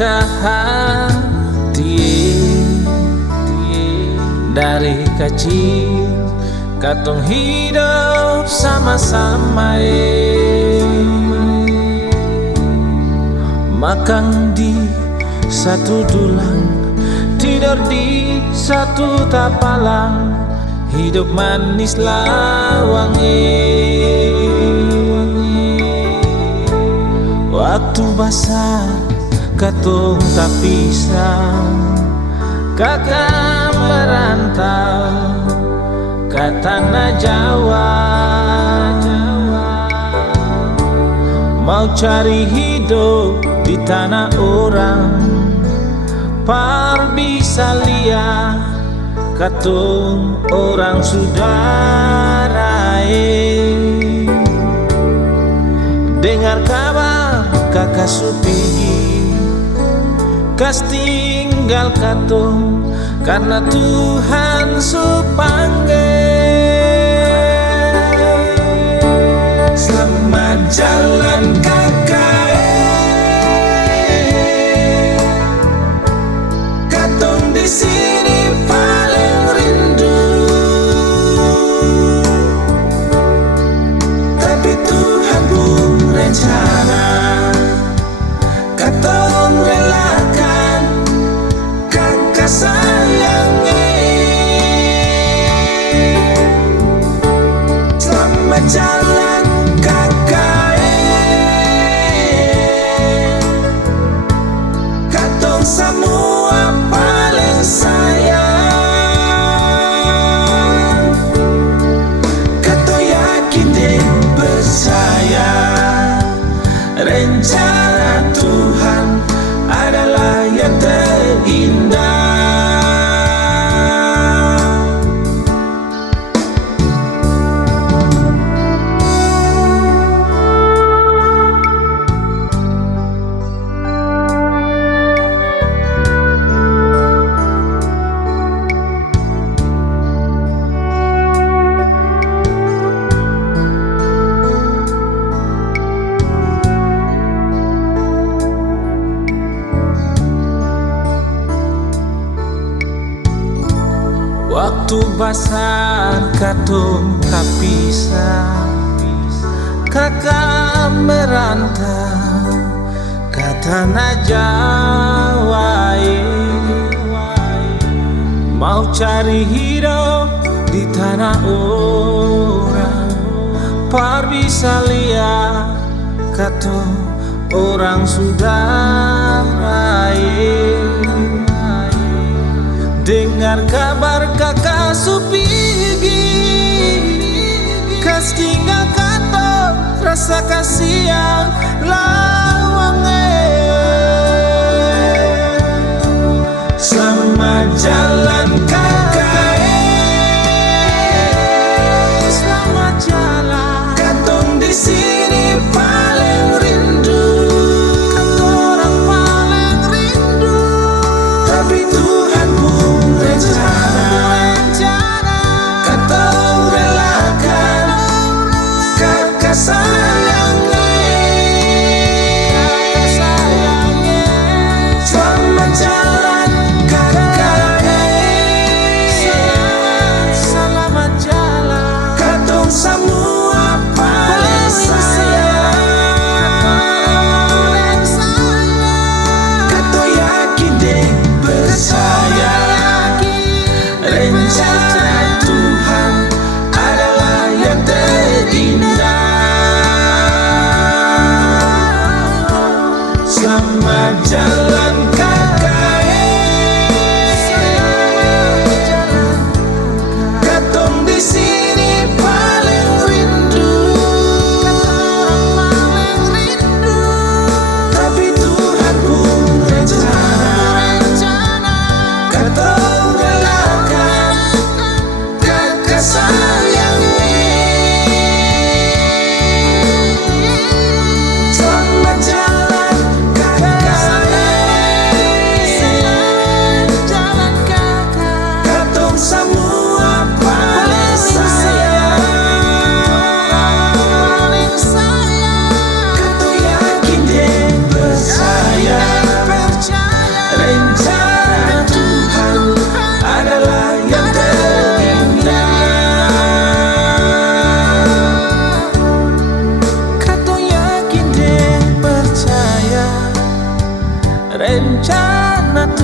kakak hati. Dari kecil katong hidup sama-sama, makan di satu tulang, tidur di satu tapalang, hidup manis lawang. Waktu besar katong tak pisah, kakak merantau ke tanah Jawa, mau cari hidup di tanah orang. Par bisa lihat katong orang saudara. Dengar kabar kakak su pergi, kas tinggal katong karena Tuhan su panggil. Selamat jalan kakak, katong di sini paling rindu, tapi Tuhan pun rencana katong relakan kakak sayangi. Selamat jalan kakak, katong semua paling sayang. Katong yakin dan percaya rencana Tuhan adalah yang terindah. Waktu besar katong tak pisah, kakak merantau ke tanah Jawa, mau cari hidup di tanah orang. Par bisa lihat katong orang saudara. Dengar kabar kakak su pergi, kas tinggal katong rasa kasihan lawang. Selamat jalan kakak, selamat jalan, katong di sini paling rindu, katong orang paling rindu, tapi Tuhan pun rencana katong relakan kakak sayangi. rencana